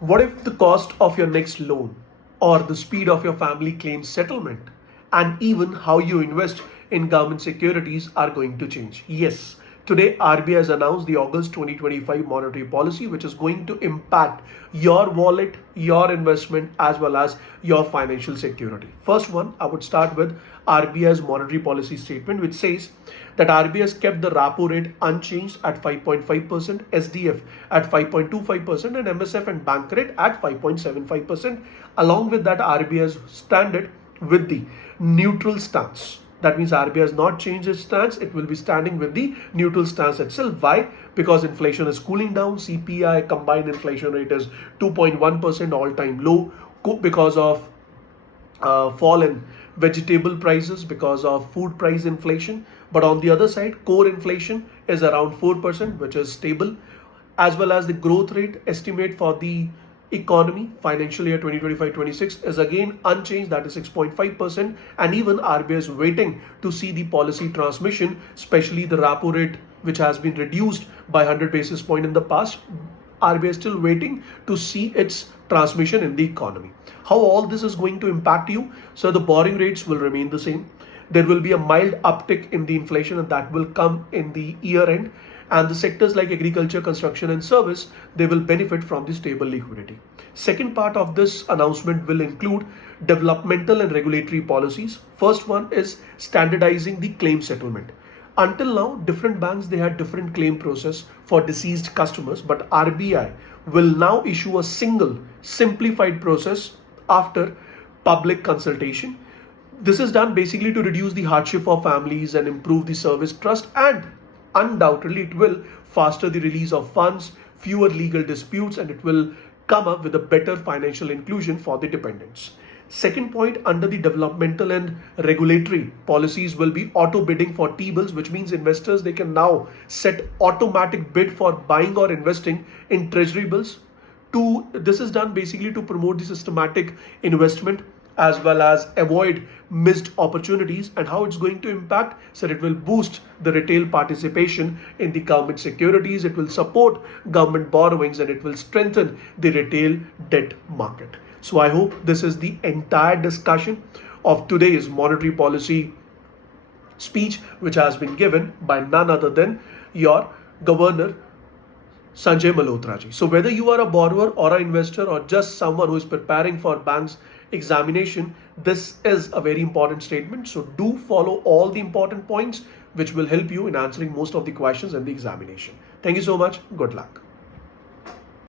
What if the cost of your next loan or the speed of your family claims settlement and even how you invest in government securities are going to change? Yes, today RBI has announced the August 2025 monetary policy, which is going to impact your wallet, your investment, as well as your financial security. First one, I would start with RBI's monetary policy statement, which says that RBI has kept the repo rate unchanged at 5.5%, SDF at 5.25%, and MSF and bank rate at 5.75%. Along with that, RBI has standard with the neutral stance. That means RBI has not changed its stance. It will be standing with the neutral stance itself. Why? Because inflation is cooling down. CPI combined inflation rate is 2.1%, all-time low, because of fall in vegetable prices, because of food price inflation. But on the other side, core inflation is around 4%, which is stable, as well as the growth rate estimate for the economy financial year 2025-26 is again unchanged, that is 6.5%. And even RBI is waiting to see the policy transmission, especially the repo rate, which has been reduced by 100 basis points in the past. RBI is still waiting to see its transmission in the economy. How all this is going to impact you? So the borrowing rates will remain the same. There will be a mild uptick in the inflation, and that will come in the year end. And the sectors like agriculture, construction, and service, they will benefit from the stable liquidity. Second part of this announcement will include developmental and regulatory policies. First one is standardizing the claim settlement. Until now, different banks, they had different claim process for deceased customers, but RBI will now issue a single simplified process after public consultation. This is done basically to reduce the hardship for families and improve the service trust, and undoubtedly it will faster the release of funds, fewer legal disputes, and it will come up with a better financial inclusion for the dependents. Second point, under the developmental and regulatory policies will be auto bidding for T-bills, which means investors, they can now set automatic bid for buying or investing in treasury bills. This is done basically to promote the systematic investment as well as avoid missed opportunities. And how it's going to impact? So it will boost the retail participation in the government securities, it will support government borrowings, and it will strengthen the retail debt market. So I hope this is the entire discussion of today's monetary policy speech, which has been given by none other than your Governor Sanjay Malhotra ji. So whether you are a borrower or an investor or just someone who is preparing for bank's examination, this is a very important statement. So do follow all the important points, which will help you in answering most of the questions in the examination. Thank you so much. Good luck.